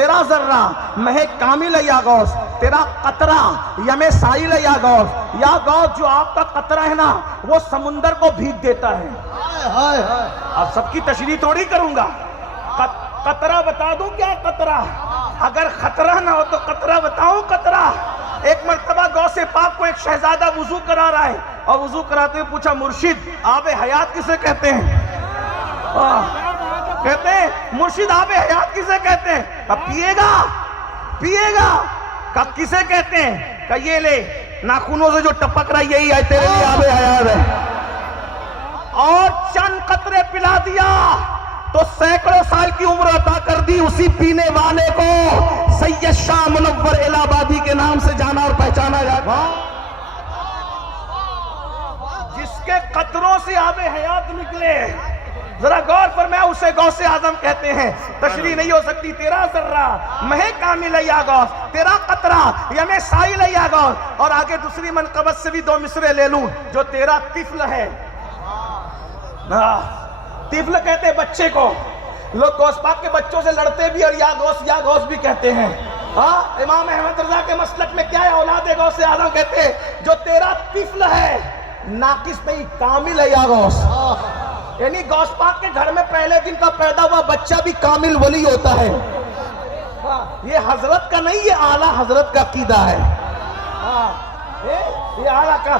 تیرا ذرہ مہ کامل ہے یا غوث، تیرا قطرہ یم سائل ہے یا غوث، یا غوث جو آپ کا قطرہ ہے نا وہ سمندر کو بھیگ دیتا ہے۔ اب سب کی تشریح تھوڑی کروں گا، قطرہ بتا دوں کیا قطرہ؟ اگر خطرہ نہ ہو تو قطرہ بتاؤں قطرہ؟ ایک مرتبہ غوث پاک کو ایک شہزادہ وضو کرا رہا ہے، اور وضو کراتے ہوئے پوچھا مرشد آب حیات کسے کہتے ہیں؟ کہتے ہیں مرشد آب حیات کسے کہتے ہیں؟ اب پیے گا پیے گا، کب کسے کہتے ہیں؟ کہ یہ لے ناخنوں سے جو ٹپک رہا یہی ہے تیرے لیے آب حیات ہے۔ اور چند قطرے پلا دیا تو سینکڑوں سال کی عمر عطا کر دی اسی پینے والے کو سید شاہ منور الہ آبادی کے نام سے جانا اور پہچانا جاتا، جس کے قطروں سے آب حیات نکلے۔ ذرا غور فرمایا، اسے غوث اعظم کہتے ہیں۔ تشریح نہیں ہو سکتی، تیرا ذرہ مہ کامل ہے یا غوث، تیرا قطرہ یم سائل ہے یا غوث۔ اور آگے دوسری منقبت سے بھی دو مصرے لے لوں، جو تیرا طفل ہے، طفل کہتے ہیں بچے کو، لوگ غوث پاک کے بچوں سے لڑتے بھی اور یا غوث بھی کہتے ہیں۔ امام احمد رضا کے مسلک میں کیا ہے؟ اولاد غوث اعظم کہتے ہیں جو تیرا طفل ہے ناقص نہیں کامل ہے یا غوث، یعنی غوث پاک کے گھر میں پہلے دن کا پیدا ہوا بچہ بھی کامل ولی ہوتا ہے۔ یہ حضرت کا نہیں، یہ اعلیٰ حضرت کا عقیدہ ہے۔ یہ اعلیٰ کا،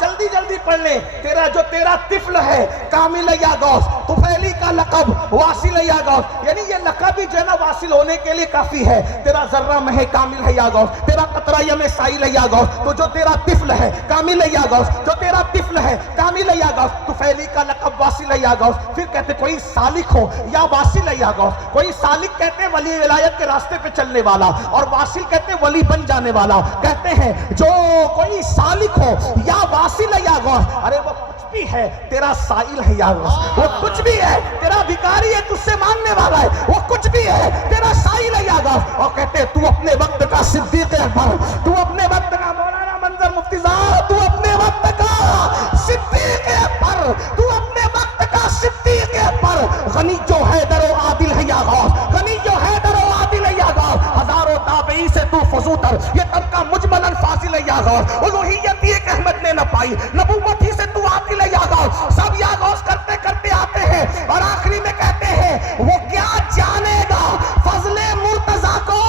جلدی جلدی پڑھ لیں، تیرا جو تیرا طفل ہے کامل ہے یا غوث، طفیلی کا لقب واصل ہے یا غوث، یعنی یہ لقب ہی جو ہے نا واصل ہونے کے لیے کافی ہے۔ تیرا ذرہ مہ کامل ہے یا غوث، تیرا قطرہ یم سائل ہے یا غوث، تو جو تیرا طفل ہے کامل ہے یا غوث، جو تیرا طفل ہے کامل ہے یا غوث، طفیلی کا لقب واصل ہے یا غوث۔ پھر کہتے کوئی سالک ہو یا واصل ہے یا غوث، کوئی سالک کہتے ہیں ولی ولایت کے راستے پہ چلنے والا، اور واصل کہتے ہیں ولی بن جانے والا۔ کہتے ہیں جو کوئی سالک ہو یا واصل ہے یا غوث، ارے وہ کچھ بھی ہے تیرا سائل ہے یا غوث، وہ کچھ بھی ہے تیرا بھکاری ہے تجھ سے مانگنے والا ہے، وہ کچھ بھی ہے تیرا سائل ہے یا غوث۔ اور کہتے ہیں تو اپنے وقت کا صدیق اکبر، تو اپنے وقت کا مولانا منظر مفتی صاحب، تو اپنے وقت کا صدیق اکبر، تو اپنے وقت کا صدیق اکبر، غنی جو حیدر و عادل ہے یا غوث، غنی جو حیدر و عادل ہے یا غوث، ہزاروں تابعی سے تو فضوتر، یہ طبقہ مجملاً فاضل ہے یا غوث، الوہیت ایک احمد نے نہ پائی، نبوت ہی سے تو عاقل ہے یا غوث۔ سب یا غوث کرتے کرتے آتے ہیں اور آخری میں کہتے ہیں وہ کیا جانے گا فضل مرتضیٰ کو،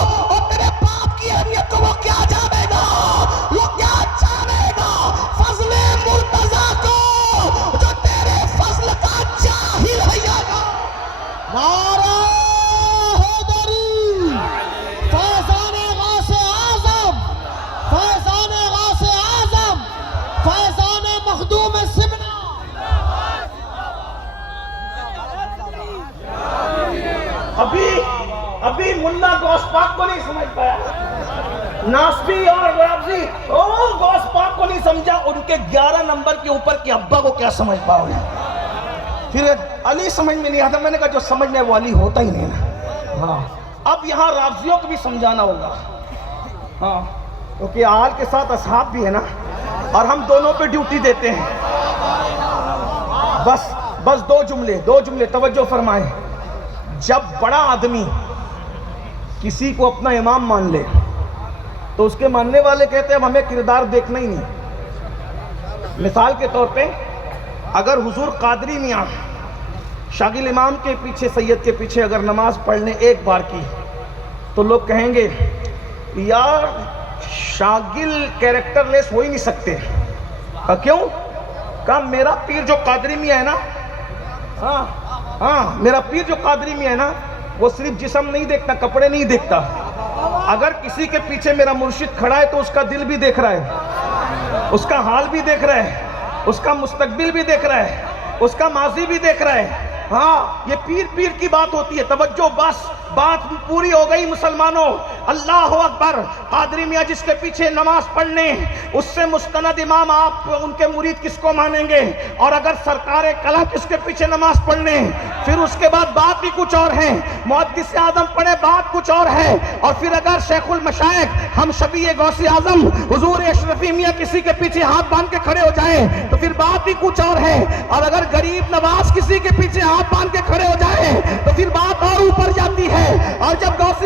اور تیرے باپ کی اہمیت کو وہ کیا جانے گا، وہ کیا جانے گا فضل مرتضیٰ کو جو تیرے فضل کا جاہل ہے یا غوث۔ نعرہ حیدری، فیضان غوث اعظم، فیضان غوث اعظم، فیضان مخدوم سمنا۔ ابھی ملا غوث پاک کو نہیں سمجھ پایا، ناسبی اور رافضی غوث پاک کو نہیں سمجھا، ان کے 11 نمبر کے اوپر کے ابا کو کیا سمجھ پاؤ گے؟ پھر علی سمجھ میں نہیں آتا، میں نے کہا جو سمجھنے وہ علی ہوتا ہی نہیں نا۔ اب یہاں رافضیوں کو بھی سمجھانا ہوگا، کیونکہ آل کے ساتھ اصحاب بھی ہے نا، اور ہم دونوں پہ ڈیوٹی دیتے ہیں۔ بس دو جملے توجہ فرمائیں۔ جب بڑا آدمی کسی کو اپنا امام مان لے تو اس کے ماننے والے کہتے ہیں اب ہمیں کردار دیکھنا ہی نہیں۔ مثال کے طور پہ اگر حضور قادری میاں شاگل امام کے پیچھے، سید کے پیچھے اگر نماز پڑھنے ایک بار کی تو لوگ کہیں گے یار شاگل کیریکٹر لیس ہو ہی نہیں سکتے۔ کیوں؟ کہا میرا پیر جو قادری میاں ہے نا، میرا پیر جو قادری میاں ہے نا، وہ صرف جسم نہیں دیکھتا، کپڑے نہیں دیکھتا۔ اگر کسی کے پیچھے میرا مرشد کھڑا ہے تو اس کا دل بھی دیکھ رہا ہے، اس کا حال بھی دیکھ رہا ہے، اس کا مستقبل بھی دیکھ رہا ہے، اس کا ماضی بھی دیکھ رہا ہے۔ یہ پیر کی بات ہوتی ہے۔ توجہ، بس بات پوری ہو گئی مسلمانوں۔ اللہ اکبر۔ قادری میاں جس کے پیچھے نماز پڑھنے، اس سے مستند امام آپ ان کے مرید کس کو مانیں گے؟ اور اگر سرکار کلام کس کے پیچھے نماز پڑھنے، پھر اس کے بعد بات بھی کچھ اور ہے۔ محدث اعظم پڑھے بات کچھ اور ہے، اور پھر اگر شیخ المشائخ ہم شبیہ غوث اعظم حضور اشرفی میاں کسی کے پیچھے ہاتھ باندھ کے کھڑے ہو جائیں تو پھر بات بھی کچھ اور ہے۔ اور اگر غریب نواز کسی کے پیچھے ہاتھ باندھ کے کھڑے ہو جائیں تو پھر بات اور اوپر جاتی ہے۔ اور جب غوث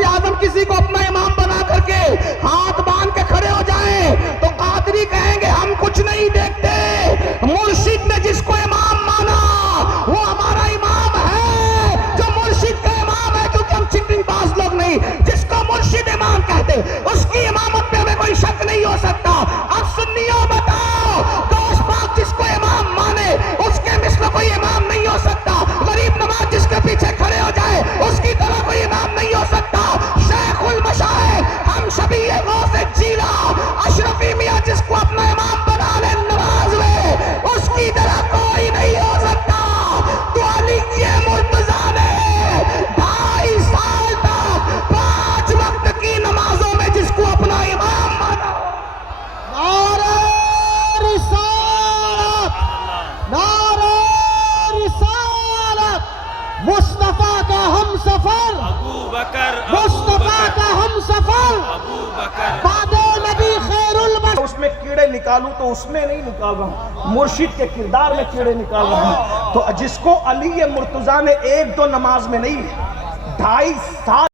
بکر مصطفیٰ کا ہم سفر ابو بکر بعد نبی خیر البشر. اس میں کیڑے نکالوں تو اس میں نہیں نکال رہا ہوں، مرشد کے کردار میں کیڑے نکال رہا ہوں. تو جس کو علی مرتضیٰ نے ایک دو نماز میں نہیں 2.5 سال